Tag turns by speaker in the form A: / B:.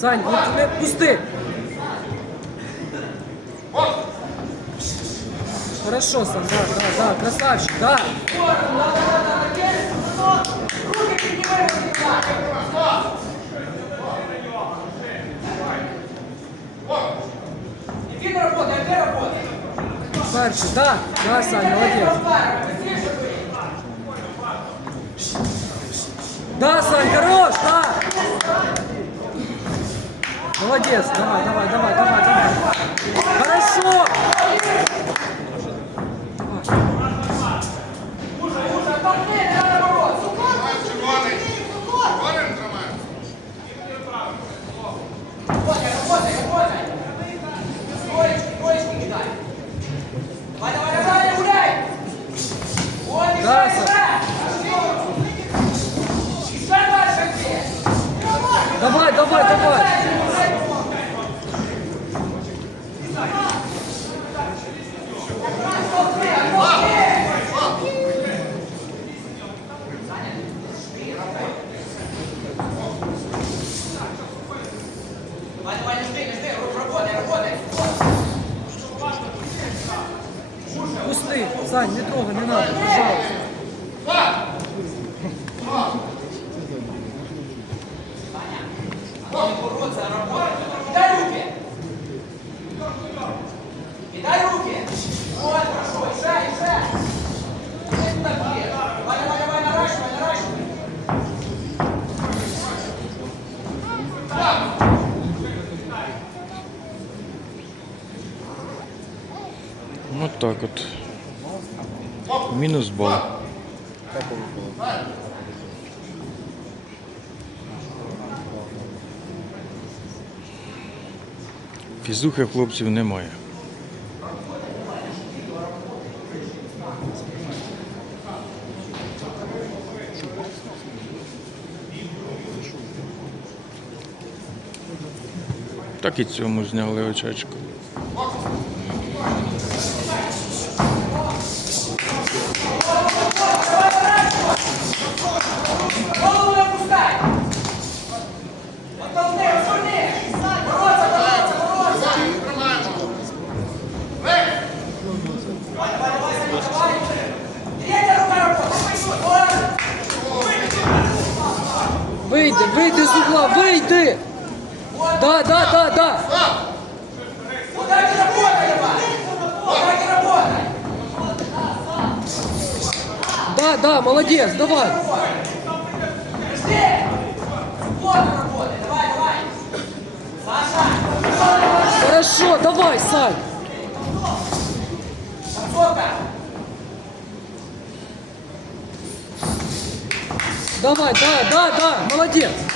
A: Сань, ну не пусти. Хорошо, Сань, да, да, да, красавчик, да. Дальше, да, да, Сань, молодец. Да, Сань, хорош, да. Молодец, давай, давай, давай, давай, давай. Хорошо.
B: Давай, давай, давай,
A: Давай, давай, давай.
B: Давай, давай, не жди, не жди, работай, работай.
A: Пусти. Сань, не трогай, не надо, пожалуйста.
B: Потом бороться, работать. Кидай Вот
C: так от. Мінус бал. Фізухи хлопців немає. Так і цьому зняли очечку.
A: Вийди, вийди з угла, вийди. Да, да, да, да.
B: Вот так и работай. Вот так и работай.
A: Да, да, молодец, давай.
B: Вот работай, давай, давай. Саша,
A: Хорошо, давай, Сань.
B: концовка.
A: Давай, да, да, да, молодец.